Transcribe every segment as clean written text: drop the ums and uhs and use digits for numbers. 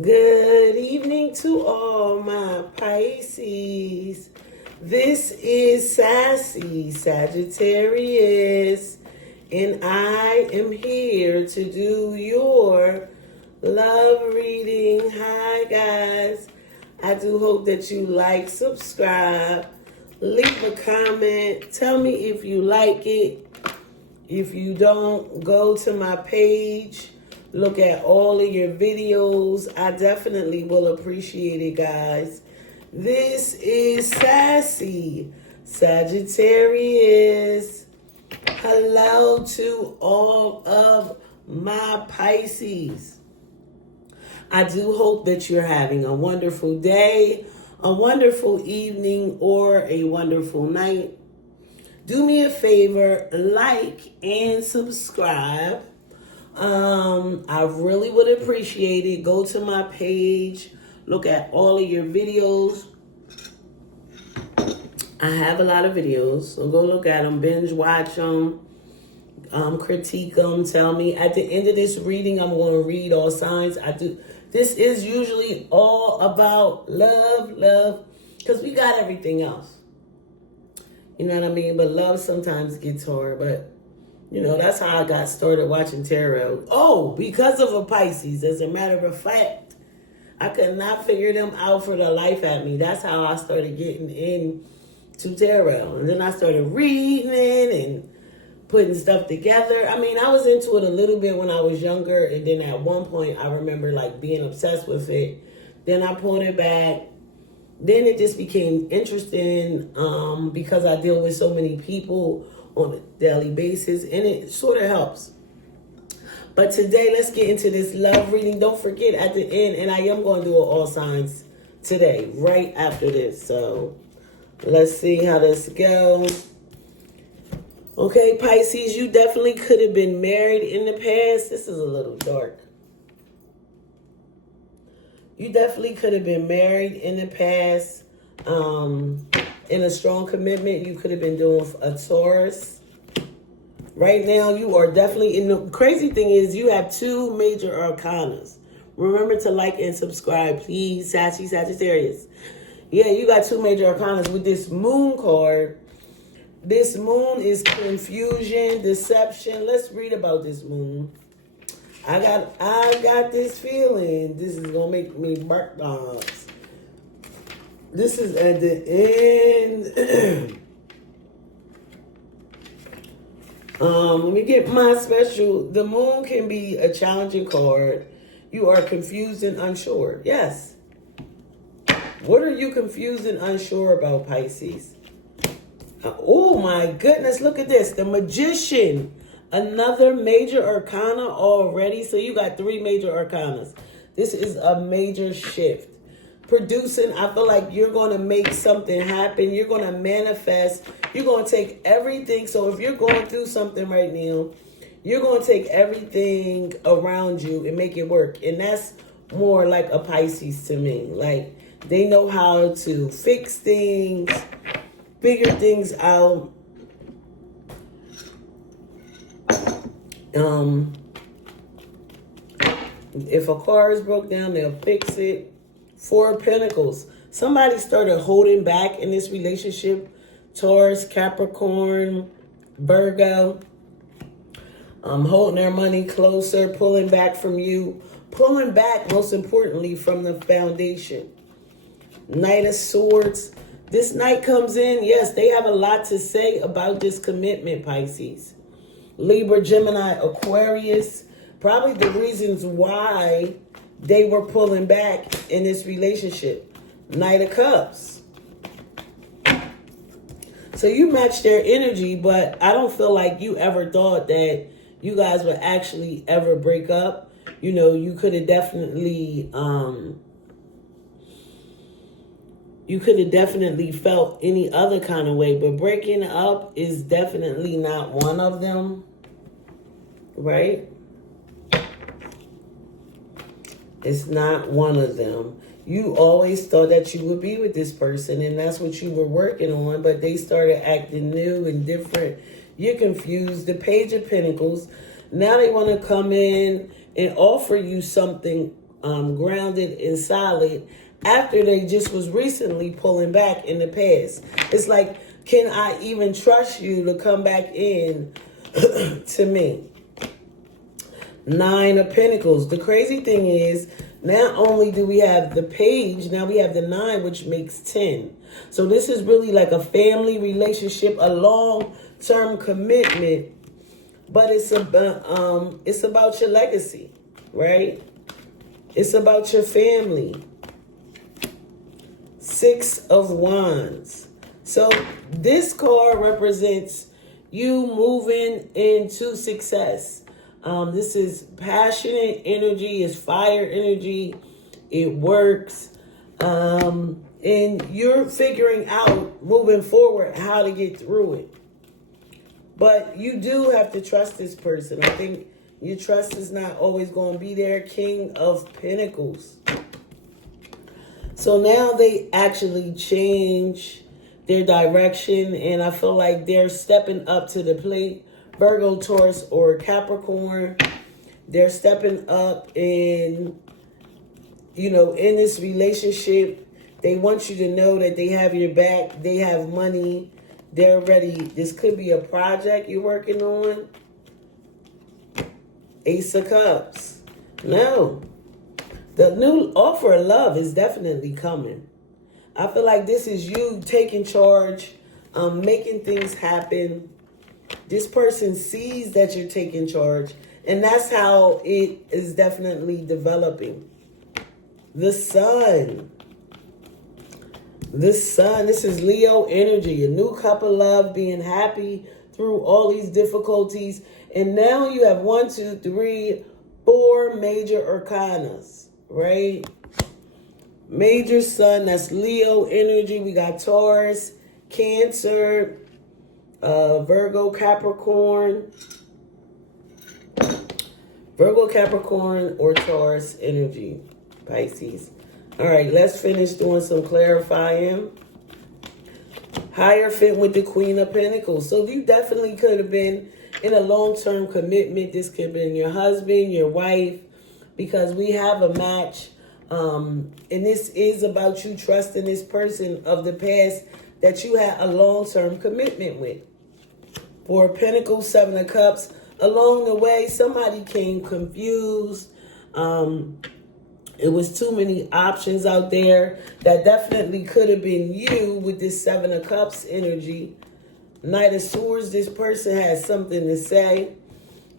Good evening to all my Pisces. This is Sassy Sagittarius, and I am here to do your love reading. Hi, guys. I do hope that you like, subscribe, leave a comment. Tell me if you like it. If you don't, go to my page. Look at all of your videos. I definitely will appreciate it, guys. This is Sassy Sagittarius. Hello to all of my Pisces. I do hope that you're having a wonderful day, a wonderful evening, or a wonderful night. Do me a favor, like and subscribe. I really would appreciate it. Go to my page, look at all of your videos. I have a lot of videos, so go look at them, binge watch them, critique them, tell me. At the end of this reading, I'm going to read all signs. This is usually all about love, because we got everything else. You know what I mean? But love sometimes gets hard, but you know, that's how I got started watching tarot. Oh, because of a Pisces. As a matter of fact, I could not figure them out for the life at me. That's how I started getting into tarot. And then I started reading and putting stuff together. I mean, I was into it a little bit when I was younger. And then at one point, I remember like being obsessed with it. Then I pulled it back. Then it just became interesting because I deal with so many people on a daily basis, and it sort of helps. But today, let's get into this love reading. Don't forget at the end, and I am going to do all signs today, right after this. So let's see how this goes. Okay, Pisces, you definitely could have been married in the past. This is a little dark. You definitely could have been married in the past. In a strong commitment, you could have been doing a Taurus. Right now, you are definitely in the crazy thing is you have two major arcanas. Remember to like and subscribe, please, Sassy Sagittarius. Yeah, you got two major arcanas with this moon card. This moon is confusion, deception. Let's read about this moon. I got this feeling. This is gonna make me bark dogs. This is at the end. Let me get my special. The moon can be a challenging card. You are confused and unsure. Yes. What are you confused and unsure about, Pisces? Oh my goodness, look at this. The Magician. Another major arcana already. So you got three major arcanas. This is a major shift. Producing, I feel like you're going to make something happen. You're going to manifest. You're going to take everything. So if you're going through something right now, you're going to take everything around you and make it work. And that's more like a Pisces to me. Like they know how to fix things, figure things out. If a car is broke down, they'll fix it. Four of Pentacles. Somebody started holding back in this relationship. Taurus, Capricorn, Virgo. Holding their money closer, pulling back from you. Pulling back, most importantly, from the foundation. Knight of Swords. This knight comes in. Yes, they have a lot to say about this commitment, Pisces. Libra, Gemini, Aquarius. Probably the reasons why they were pulling back in this relationship. Knight of Cups. So you match their energy, but I don't feel like you ever thought that you guys would actually ever break up. You know, you could have definitely felt any other kind of way, but breaking up is definitely not one of them, right? It's not one of them. You always thought that you would be with this person, and that's what you were working on, but they started acting new and different. You're confused. The Page of Pentacles. Now they want to come in and offer you something grounded and solid after they just was recently pulling back in the past. It's like, can I even trust you to come back in to me? 9 of Pentacles. The crazy thing is, not only do we have the page, now we have the 9, which makes 10. So this is really like a family relationship, a long-term commitment, but it's about your legacy, right? It's about your family. 6 of Wands. So this card represents you moving into success. This is passionate energy, it's fire energy, it works. And you're figuring out, moving forward, how to get through it. But you do have to trust this person. I think your trust is not always going to be there. King of Pentacles. So now they actually change their direction, and I feel like they're stepping up to the plate. Virgo, Taurus, or Capricorn, they're stepping up in, in this relationship. They want you to know that they have your back. They have money. They're ready. This could be a project you're working on. Ace of Cups. No. The new offer of love is definitely coming. I feel like this is you taking charge, making things happen. This person sees that you're taking charge, and that's how it is definitely developing. The Sun. The Sun, this is Leo energy, a new cup of love, being happy through all these difficulties. And now you have 1, 2, 3, 4 major arcanas, right? Major Sun, that's Leo energy. We got Taurus, Cancer, Virgo, Capricorn, or Taurus energy, Pisces. All right, let's finish doing some clarifying. Hierophant with the Queen of Pentacles. So you definitely could have been in a long-term commitment. This could have been your husband, your wife, because we have a match. And this is about you trusting this person of the past that you had a long-term commitment with. 4 of Pentacles, 7 of Cups. Along the way, somebody came confused. It was too many options out there. That definitely could have been you with this 7 of Cups energy. Knight of Swords, this person has something to say.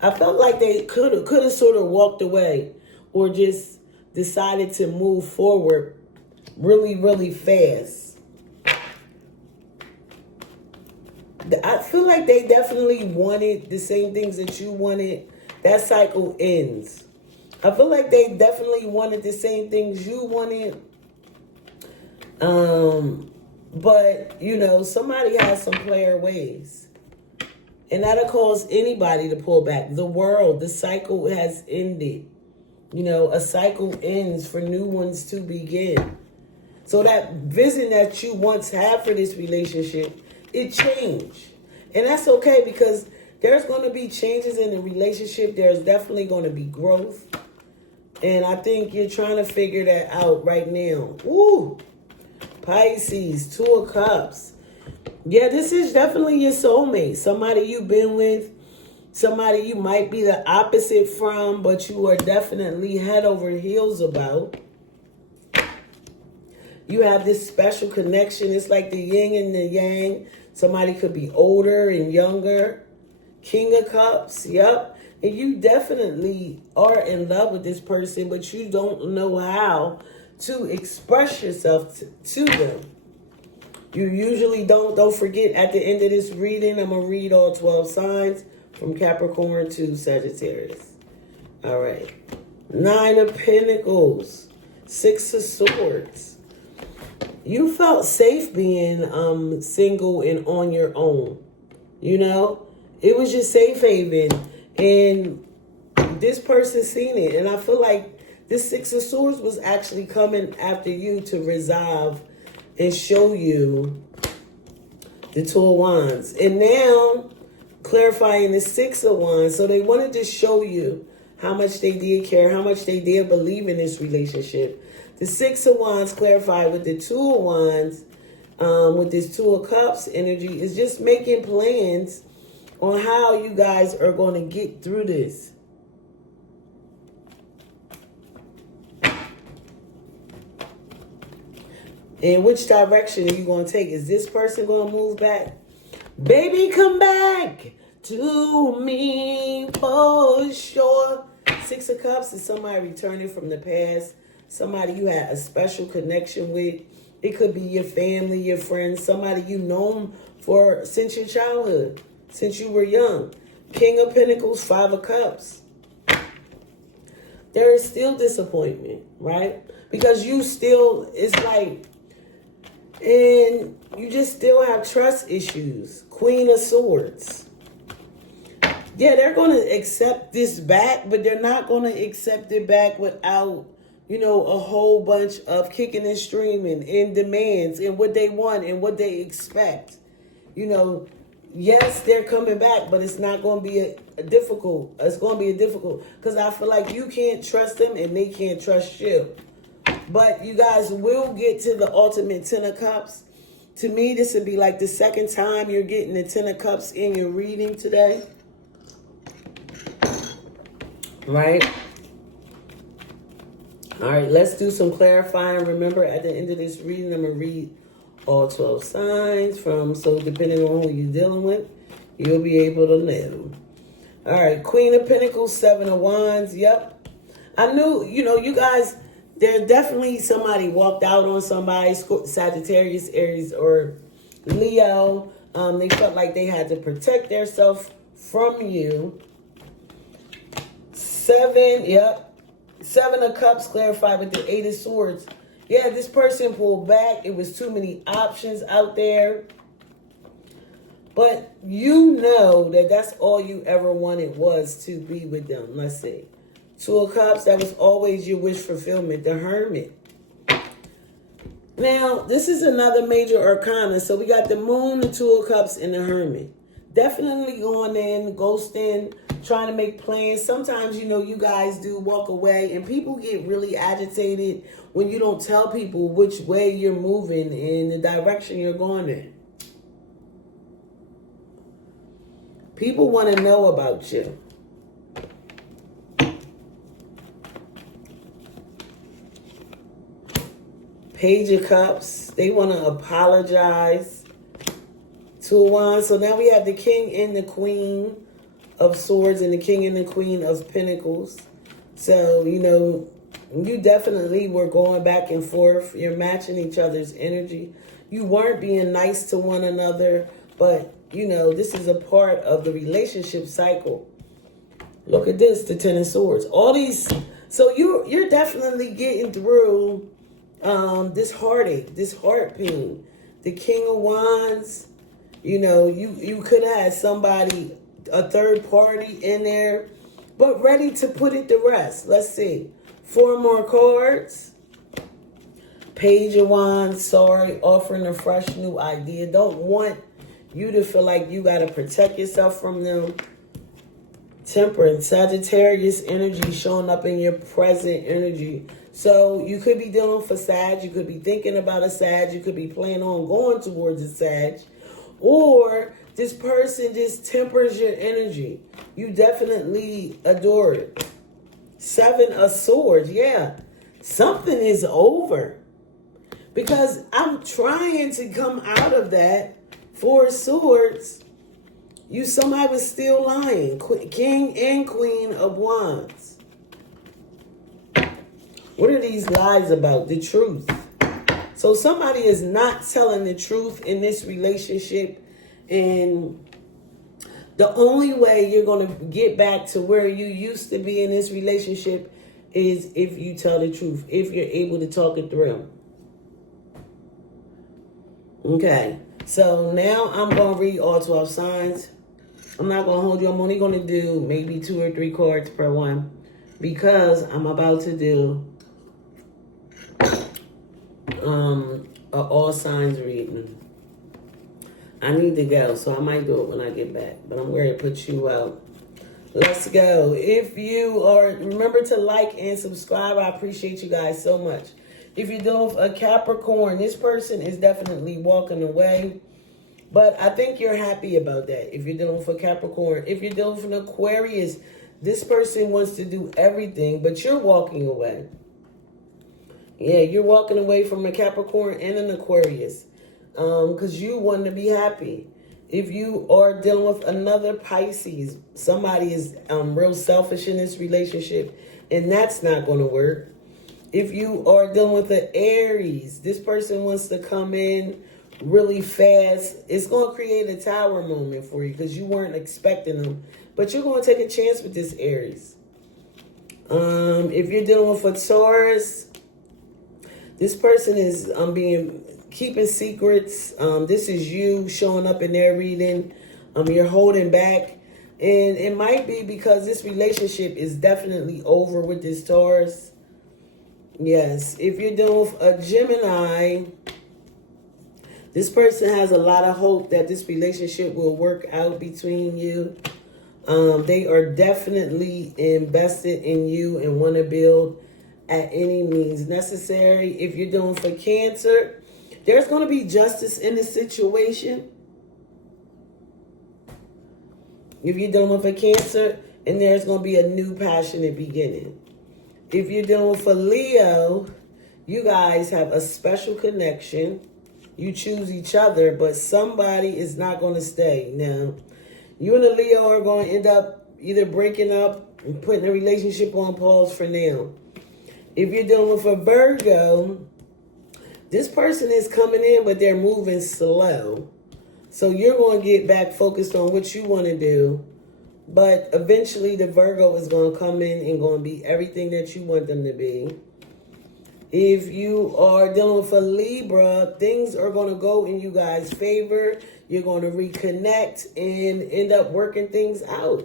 I felt like they could have sort of walked away or just decided to move forward really, really fast. I feel like they definitely wanted the same things that you wanted. That cycle ends. I feel like they definitely wanted the same things you wanted. But, somebody has some player ways. And that'll cause anybody to pull back. The world, the cycle has ended. A cycle ends for new ones to begin. So that vision that you once had for this relationship, it changed. And that's okay, because there's going to be changes in the relationship. There's definitely going to be growth. And I think you're trying to figure that out right now. Woo! Pisces, 2 of Cups. Yeah, this is definitely your soulmate. Somebody you've been with. Somebody you might be the opposite from, but you are definitely head over heels about. You have this special connection. It's like the yin and the yang. Somebody could be older and younger. King of Cups, yep. And you definitely are in love with this person, but you don't know how to express yourself to them. You usually don't. Don't forget, at the end of this reading, I'm going to read all 12 signs from Capricorn to Sagittarius. All right. 9 of Pentacles. 6 of Swords. You felt safe being single and on your own. It was your safe haven. And this person seen it. And I feel like this 6 of Swords was actually coming after you to resolve and show you the 2 of Wands. And now, clarifying the 6 of Wands. So they wanted to show you how much they did care, how much they did believe in this relationship. The Six of Wands clarified with the Two of Wands, with this Two of Cups energy, is just making plans on how you guys are going to get through this. And which direction are you going to take? Is this person going to move back? Baby, come back to me for sure. Six of Cups is somebody returning from the past. Somebody you had a special connection with. It could be your family, your friends, somebody you known for since your childhood, since you were young. King of Pentacles, Five of Cups. There is still disappointment, right? Because you still, it's like, and you just still have trust issues. Queen of Swords. Yeah, they're going to accept this back, but they're not going to accept it back without, you know, a whole bunch of kicking and screaming and demands and what they want and what they expect. You know, yes, they're coming back, but it's not going to be a difficult. It's going to be a difficult because I feel like you can't trust them and they can't trust you. But you guys will get to the ultimate Ten of Cups. To me, this would be like the second time you're getting the Ten of Cups in your reading today. Right? All right, let's do some clarifying. Remember, at the end of this reading, I'm going to read all 12 signs so depending on who you're dealing with, you'll be able to know. All right, Queen of Pentacles, Seven of Wands. Yep. I knew, you know, you guys, there's definitely somebody walked out on somebody, Sagittarius, Aries, or Leo. They felt like they had to protect themselves from you. Seven of Cups clarified with the Eight of Swords. Yeah, this person pulled back. It was too many options out there. But you know that that's all you ever wanted was to be with them. Let's see. Two of Cups, that was always your wish fulfillment. The Hermit. Now, this is another major arcana. So we got the Moon, the Two of Cups, and the Hermit. Definitely going in, ghosting, trying to make plans. Sometimes, you know, you guys do walk away and people get really agitated when you don't tell people which way you're moving and the direction you're going in. People want to know about you. Page of Cups. They want to apologize. Two of Wands. So now we have the King and the Queen of Swords and the King and the Queen of Pentacles. So, you know, you definitely were going back and forth. You're matching each other's energy. You weren't being nice to one another, but, you know, this is a part of the relationship cycle. Look at this, the Ten of Swords. All these, so you're definitely getting through this heartache, this heart pain. The King of Wands, you know, you could have had somebody, a third party in there, but ready to put it to rest. Let's see. 4 more cards. Page of Wands, sorry, offering a fresh new idea. Don't want you to feel like you got to protect yourself from them. Temperance, Sagittarius energy showing up in your present energy. So you could be dealing for Sag. You could be thinking about a Sag. You could be planning on going towards a Sag. Or this person just tempers your energy. You definitely adore it. 7 of Swords. Yeah. Something is over. Because I'm trying to come out of that. 4 of Swords. Somebody was still lying. King and Queen of Wands. What are these lies about? The truth. So somebody is not telling the truth in this relationship. And the only way you're going to get back to where you used to be in this relationship is if you tell the truth. If you're able to talk it through. Okay. So now I'm going to read all 12 signs. I'm not going to hold you. I'm only going to do maybe 2 or 3 cards per one. Because I'm about to do all signs reading. I need to go, so I might do it when I get back. But I'm going to put you out. Let's go. If you are, remember to like and subscribe. I appreciate you guys so much. If you're dealing with a Capricorn, this person is definitely walking away. But I think you're happy about that. If you're dealing with a Capricorn. If you're dealing with an Aquarius, this person wants to do everything, but you're walking away. Yeah, you're walking away from a Capricorn and an Aquarius. Because you want to be happy. If you are dealing with another Pisces, somebody is real selfish in this relationship, and that's not going to work. If you are dealing with an Aries, this person wants to come in really fast. It's going to create a tower moment for you because you weren't expecting them. But you're going to take a chance with this Aries. If you're dealing with a Taurus, this person is keeping secrets. This is you showing up in their reading. You're holding back. And it might be because this relationship is definitely over with this Taurus. Yes. If you're dealing with a Gemini, this person has a lot of hope that this relationship will work out between you. They are definitely invested in you and want to build at any means necessary. If you're dealing for Cancer, there's going to be justice in the situation. If you're dealing with a Cancer, and there's going to be a new passionate beginning. If you're dealing with a Leo, you guys have a special connection. You choose each other, but somebody is not going to stay. Now, you and a Leo are going to end up either breaking up and putting a relationship on pause for now. If you're dealing with a Virgo, this person is coming in, but they're moving slow. So you're going to get back focused on what you want to do. But eventually the Virgo is going to come in and going to be everything that you want them to be. If you are dealing with a Libra, things are going to go in you guys' favor. You're going to reconnect and end up working things out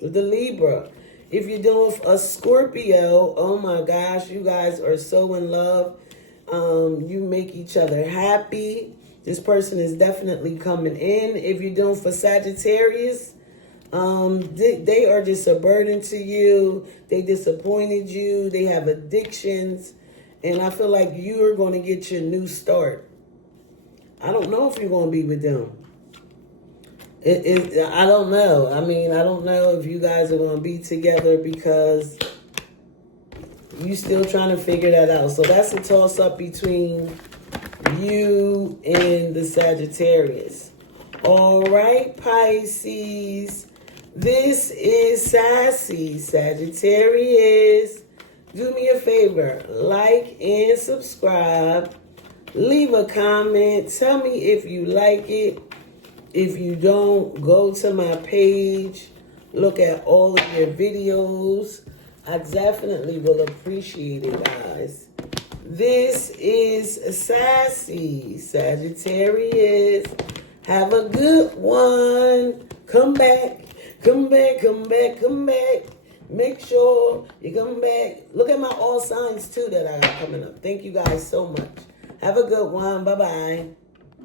with the Libra. If you're dealing with a Scorpio, oh my gosh, you guys are so in love. You make each other happy. This person is definitely coming in. If you're dealing with a Sagittarius, they are just a burden to you. They disappointed you. They have addictions. And I feel like you're going to get your new start. I don't know if you're going to be with them. I don't know. I mean, I don't know if you guys are going to be together because you still trying to figure that out. So that's a toss-up between you and the Sagittarius. All right, Pisces. This is Sassy Sagittarius. Do me a favor. Like and subscribe. Leave a comment. Tell me if you like it. If you don't, go to my page. Look at all of your videos. I definitely will appreciate it, guys. This is Sassy Sagittarius. Have a good one. Come back. Come back, come back, come back. Make sure you come back. Look at my all signs, too, that I got coming up. Thank you guys so much. Have a good one. Bye-bye.